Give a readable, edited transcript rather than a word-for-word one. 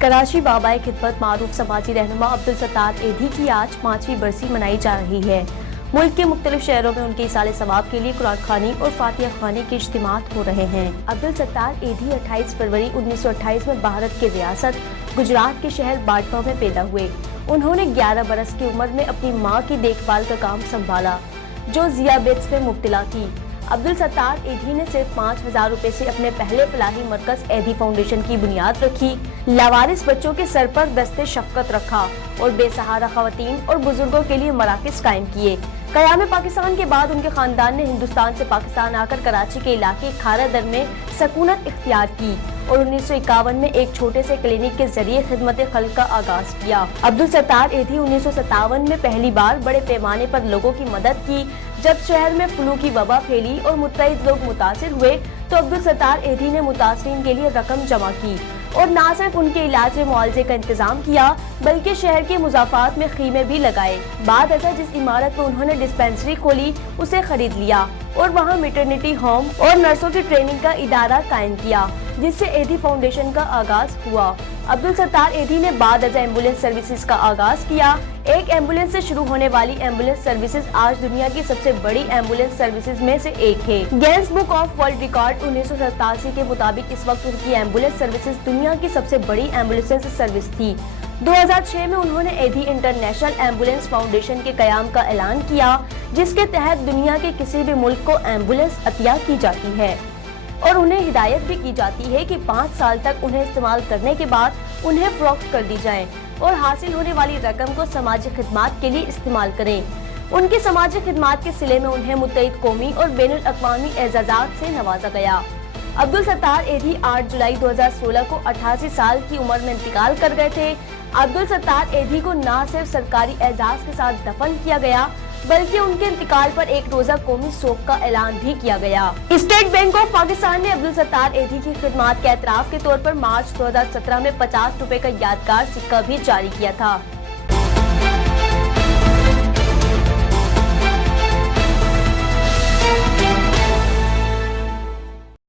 कराची बाबाए खिदमत मारूफ समाजी रहनुमा अब्दुल सत्तार एधी की आज 5वीं बरसी मनाई जा रही है। मुल्क के मुख्तलिफ शहरों में उनके इसाले सवाब के लिए कुरान खानी और फातिहा खानी के इज्तिमात हो रहे हैं। अब्दुल सत्तार एधी 28 फरवरी 1928 में भारत की रियासत गुजरात के शहर बाटवा में पैदा हुए। उन्होंने 11 बरस की उम्र में अपनी माँ की देखभाल का काम संभाला, जो ज़ियाबेट्स में मुब्तला थी। अब्दुल सत्तार एधी ने सिर्फ 5,000 रुपए से अपने पहले फलाही मरकज एधी फाउंडेशन की बुनियाद रखी, लावारिस बच्चों के सर पर दस्ते शफकत रखा और बेसहारा खवातीन और बुजुर्गों के लिए मराकज़ कायम किए। क़याम पाकिस्तान के बाद उनके खानदान ने हिंदुस्तान से पाकिस्तान आकर कराची के इलाके खारा दर में सकूनत इख्तियार की और 1951 में एक छोटे से क्लिनिक के जरिए खिदमत खल्क का आगाज किया। अब्दुल सत्तार एधी 1957 में पहली बार बड़े पैमाने पर लोगों की मदद की। जब शहर में फ्लू की वबा फैली और मुतअद्दिद लोग मुतासिर हुए तो अब्दुल सत्तार एधी ने मुतासिरीन के लिए रकम जमा की और न सिर्फ उनके इलाज व मुआवजे का इंतजाम किया बल्कि शहर के मुजाफात में खीमे भी लगाए। बाद ऐसा जिस इमारत में उन्होंने डिस्पेंसरी खोली उसे खरीद लिया और वहाँ मैटरनिटी होम और नर्सों की ट्रेनिंग का इदारा कायम किया, जिससे एधी फाउंडेशन का आगाज हुआ। अब्दुल सत्तार एधी ने बाद अज़ एम्बुलेंस सर्विसेज का आगाज किया। एक एम्बुलेंस से शुरू होने वाली एम्बुलेंस सर्विसेज आज दुनिया की सबसे बड़ी एम्बुलेंस सर्विसेज में से एक है। Guinness book of world record 1987 के मुताबिक इस वक्त उनकी एम्बुलेंस सर्विसेज दुनिया की सबसे बड़ी एम्बुलेंस सर्विस थी। 2006 में उन्होंने एधी इंटरनेशनल एम्बुलेंस फाउंडेशन के कयाम का ऐलान किया, जिसके तहत दुनिया के किसी भी मुल्क को एम्बुलेंस अतिया की जाती है और उन्हें हिदायत भी की जाती है कि 5 साल तक उन्हें इस्तेमाल करने के बाद उन्हें फरोख्त कर दी जाए और हासिल होने वाली रकम को समाजी खिदमात के लिए इस्तेमाल करें। उनकी समाजी खिदमात के सिले में उन्हें मुतअद्दिद कौमी और बैनुल अक़वामी एजाज़ात से नवाजा गया। अब्दुल सत्तार एधी 8 जुलाई 2016 को 88 साल की उम्र में इंतकाल कर गए थे। अब्दुल सत्तार एधी को न सिर्फ सरकारी एजाज के साथ दफन किया गया बल्कि उनके इंतकाल पर एक रोजा कौमी शोक का ऐलान भी किया गया। स्टेट बैंक ऑफ पाकिस्तान ने अब्दुल सत्तार एधी की खिदमात के एतराफ के तौर पर मार्च 2017 में 50 रुपए का यादगार सिक्का भी जारी किया था।